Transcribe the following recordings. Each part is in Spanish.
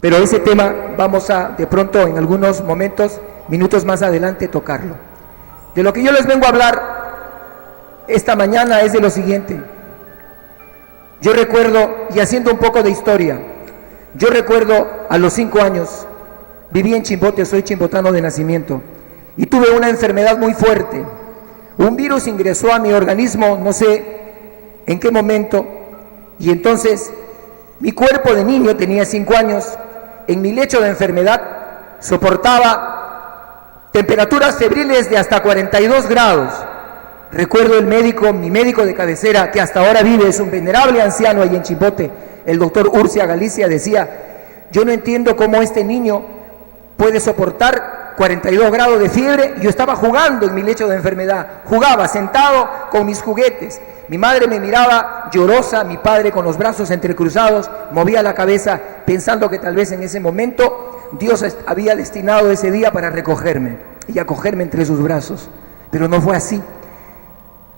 Pero ese tema vamos a, de pronto, en algunos momentos, minutos más adelante, tocarlo. De lo que yo les vengo a hablar esta mañana es de lo siguiente. Yo recuerdo, y haciendo un poco de historia, yo recuerdo a los 5 años, viví en Chimbote, soy chimbotano de nacimiento, y tuve una enfermedad muy fuerte. Un virus ingresó a mi organismo, no sé en qué momento, y entonces mi cuerpo de niño, tenía 5 años, en mi lecho de enfermedad soportaba temperaturas febriles de hasta 42 grados. Recuerdo el médico, mi médico de cabecera, que hasta ahora vive, es un venerable anciano ahí en Chimbote, el doctor Urcia Galicia, decía: yo no entiendo cómo este niño puede soportar 42 grados de fiebre. Yo estaba jugando en mi lecho de enfermedad, jugaba sentado con mis juguetes. Mi madre me miraba llorosa, mi padre con los brazos entrecruzados, movía la cabeza pensando que tal vez en ese momento Dios había destinado ese día para recogerme y acogerme entre sus brazos. Pero no fue así.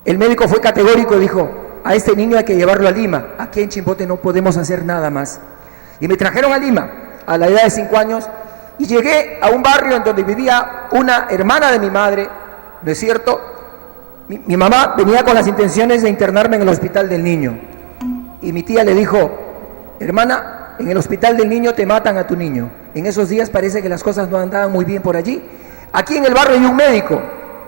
El médico fue categórico y dijo: a este niño hay que llevarlo a Lima, aquí en Chimbote no podemos hacer nada más. Y me trajeron a Lima a la edad de 5 años y llegué a un barrio en donde vivía una hermana de mi madre, ¿no es cierto? Mi mamá venía con las intenciones de internarme en el hospital del niño, y mi tía le dijo: hermana, en el hospital del niño te matan a tu niño. En esos días parece que las cosas no andaban muy bien por allí. Aquí en el barrio hay un médico,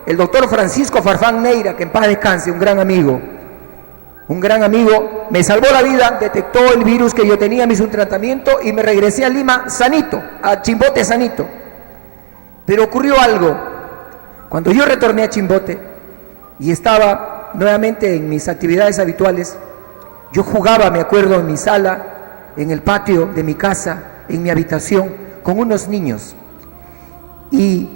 el doctor Francisco Farfán Neira, que en paz descanse, un gran amigo, me salvó la vida, detectó el virus que yo tenía, me hizo un tratamiento y me regresé a Lima sanito, a Chimbote sanito. Pero ocurrió algo. Cuando yo retorné a Chimbote y estaba nuevamente en mis actividades habituales, yo jugaba, me acuerdo, en mi sala, en el patio de mi casa, en mi habitación, con unos niños. Y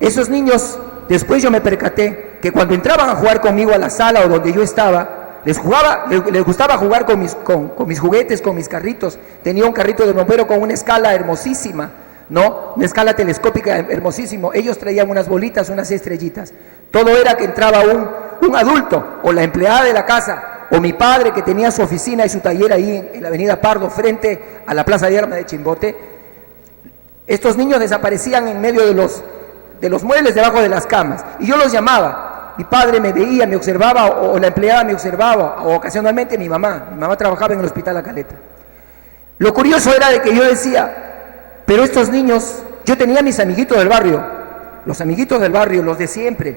esos niños, después yo me percaté que cuando entraban a jugar conmigo a la sala o donde yo estaba, les gustaba jugar con mis juguetes, con mis carritos. Tenía un carrito de bombero con una escala hermosísima, ¿no? Una escala telescópica hermosísimo. Ellos traían unas bolitas, unas estrellitas. Todo era que entraba un adulto, o la empleada de la casa, o mi padre, que tenía su oficina y su taller ahí en la avenida Pardo, frente a la plaza de armas de Chimbote. Estos niños desaparecían en medio de los muebles debajo de las camas, y yo los llamaba. Mi padre me veía, me observaba, o la empleada me observaba, o ocasionalmente mi mamá trabajaba en el hospital La Caleta. Lo curioso era de que yo decía: pero estos niños, yo tenía mis amiguitos del barrio, los amiguitos del barrio, los de siempre,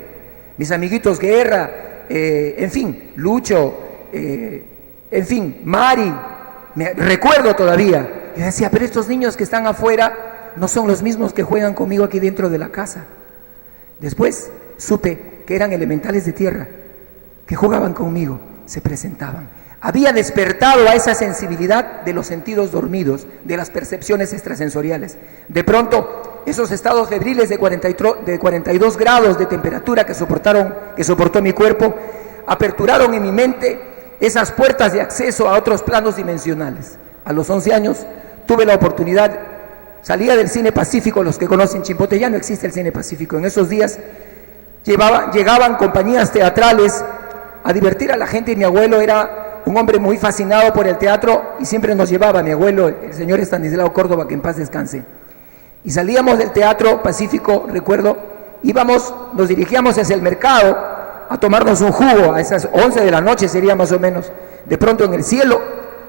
mis amiguitos Guerra, en fin, Lucho, en fin, Mari, me recuerdo todavía. Yo decía: pero estos niños que están afuera no son los mismos que juegan conmigo aquí dentro de la casa. Después supe que eran elementales de tierra, que jugaban conmigo, se presentaban. Había despertado a esa sensibilidad de los sentidos dormidos, de las percepciones extrasensoriales. De pronto, esos estados febriles de 42 grados de temperatura que soportó mi cuerpo, aperturaron en mi mente esas puertas de acceso a otros planos dimensionales. A los 11 años tuve la oportunidad, salía del Cine Pacífico. Los que conocen Chimbote, ya no existe el Cine Pacífico. En esos días llegaban compañías teatrales a divertir a la gente, y mi abuelo era un hombre muy fascinado por el teatro y siempre nos llevaba, mi abuelo, el señor Estanislao Córdoba, que en paz descanse. Y salíamos del Teatro Pacífico, recuerdo, nos dirigíamos hacia el mercado a tomarnos un jugo, a esas 11 de la noche sería más o menos. De pronto en el cielo,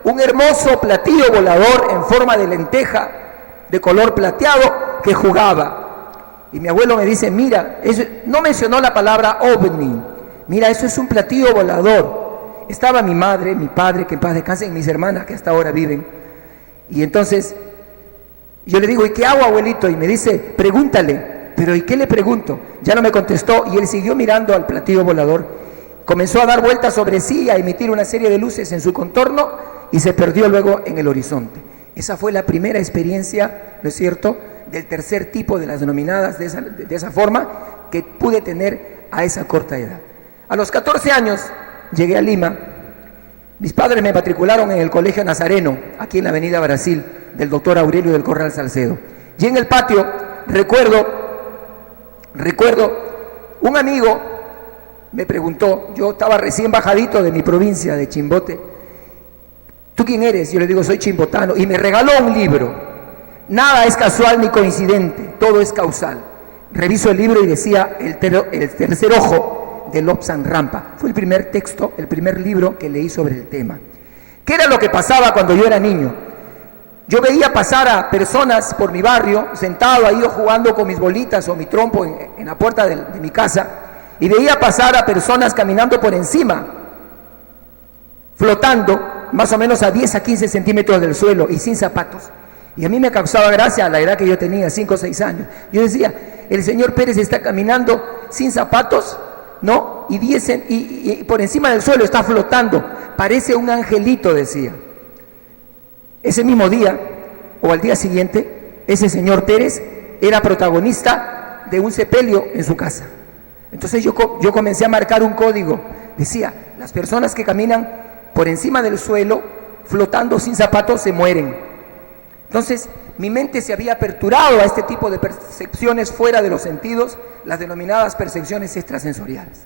un hermoso platillo volador en forma de lenteja, de color plateado, que jugaba. Y mi abuelo me dice: mira, no mencionó la palabra ovni, mira, eso es un platillo volador. Estaba mi madre, mi padre, que en paz descansen, mis hermanas que hasta ahora viven. Y entonces yo le digo: ¿y qué hago, abuelito? Y me dice: pregúntale. Pero ¿y qué le pregunto? Ya no me contestó, y él siguió mirando al platillo volador. Comenzó a dar vueltas sobre sí, a emitir una serie de luces en su contorno, y se perdió luego en el horizonte. Esa fue la primera experiencia, ¿no es cierto?, del tercer tipo, de las denominadas de esa forma, que pude tener a esa corta edad. A los 14 años llegué a Lima. Mis padres me matricularon en el Colegio Nazareno, aquí en la avenida Brasil, del doctor Aurelio del Corral Salcedo. Y en el patio, recuerdo, un amigo me preguntó, yo estaba recién bajadito de mi provincia, de Chimbote: ¿tú quién eres? Yo le digo: soy chimbotano. Y me regaló un libro. Nada es casual ni coincidente, todo es causal. Reviso el libro y decía el tercer ojo de Lobsang Rampa. Fue el primer texto, el primer libro que leí sobre el tema. ¿Qué era lo que pasaba cuando yo era niño? Yo veía pasar a personas por mi barrio, sentado ahí o jugando con mis bolitas o mi trompo en la puerta de mi casa, y veía pasar a personas caminando por encima, flotando más o menos a 10 a 15 centímetros del suelo y sin zapatos. Y a mí me causaba gracia a la edad que yo tenía, 5 o 6 años. Yo decía, el señor Pérez está caminando sin zapatos, ¿no? Y por encima del suelo está flotando, parece un angelito, decía. Ese mismo día, o al día siguiente, ese señor Pérez era protagonista de un sepelio en su casa. Entonces yo comencé a marcar un código. Decía, las personas que caminan por encima del suelo, flotando sin zapatos, se mueren. Entonces, mi mente se había aperturado a este tipo de percepciones fuera de los sentidos, las denominadas percepciones extrasensoriales.